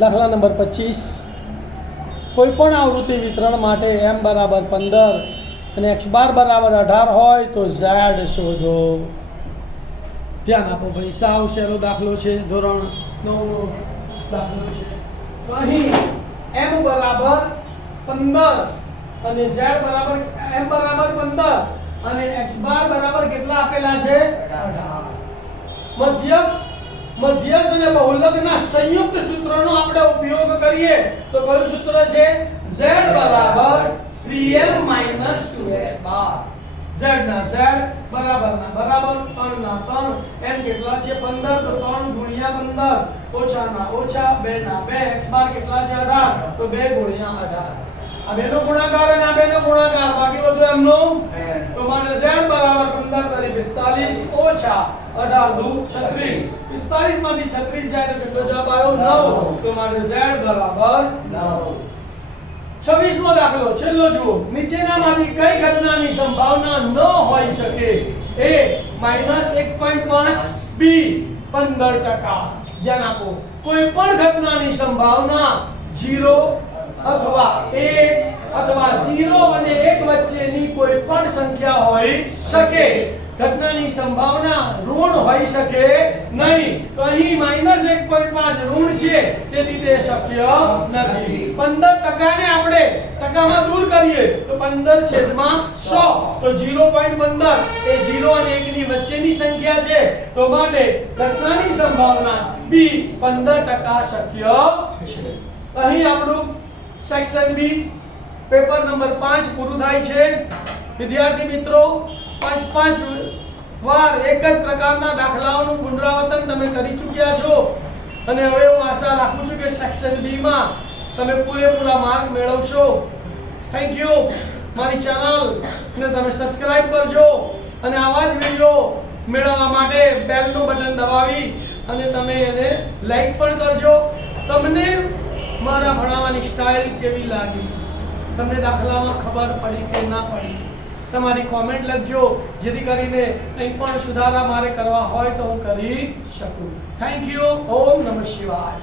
દાખલા નંબર 25 કોઈપણ આવૃત્તિ વિતરણ માટે m બરાબર 15 અને x બાર બરાબર 18 હોય તો z શોધો। ધ્યાન આપો ભાઈ, સાવ સહેલો દાખલો છે, ધોરણ 9 નો દાખલો છે। તો અહીં m બરાબર 15 અને z બરાબર m બરાબર 15 અને x બાર બરાબર કેટલા આપેલા છે 18। મધ્યક અને બહુલકના સંયુક્ત સૂત્રનો આપણે ઉપયોગ કરીએ તો કયું સૂત્ર છે z બરાબર 3m 2x બાર। z ના z બરાબર ના બરાબર 3 ના 3 m કેટલા છે 15 તો 3 ગુણ્યા 15 ઓછા ના ઓછા 2 ના 2 x બાર કેટલા છે 18 તો 2 ગુણ્યા 18 આ બેનો ગુણાકાર અને આ બેનો ગુણાકાર બાકી બધું એમનો તો માને z બરાબર 15 કરી 45 ઓછા 18 દુ 36 45 માંથી 36 જાય તો કેટલો જવાબ આવ્યો 9 તો માને z બરાબર 9। 26 નો દાખલો છેલ્લો જુઓ, નીચેનામાંથી કઈ ઘટનાની સંભાવના ન હોઈ શકે? a -1.5 b 15%। ધ્યાન આપો, કોઈ પણ ઘટનાની સંભાવના 0 અથવા a અથવા 0 અને 1 વચ્ચેની કોઈ પણ સંખ્યા હોઈ શકે। ઘટનાની સંભાવના ઋણ હોઈ શકે નહીં, તો અહીં -1.5 ઋણ છે તેથી તે શક્ય નથી। 15% ને આપણે ટકામાં દૂર કરીએ તો 15/100 તો 0.15 એ 0 અને 1 ની વચ્ચેની સંખ્યા છે, તો માટે ઘટનાની સંભાવના b 15% શક્ય છે। અહીં આપણું સેક્શન બી પેપર નંબર 5 પૂરું થાય છે। વિદ્યાર્થી મિત્રો, 5 વાર એક જ પ્રકારના દાખલાઓનું પુનરાવર્તન તમે કરી ચૂક્યા છો અને હવે હું આશા રાખું છું કે સેક્શન બી માં તમે પૂરેપૂરા માર્ક મેળવશો। Thank you. મારી ચેનલ ને તમે સબસ્ક્રાઇબ કરજો અને આવા જ વિડિયો મેળવવા માટે બેલનું બટન દબાવી અને તમે એને લાઈક પણ કરજો। તમને મારા ભણાવવાની સ્ટાઇલ કેવી લાગી, તમને દાખલામાં ખબર પડી કે ના પડી, તમારી કોમેન્ટ લખજો જેથી કરીને કંઈ પણ સુધારા મારે કરવા હોય તો હું કરી શકું। Thank you. ઓમ નમઃ શિવાય।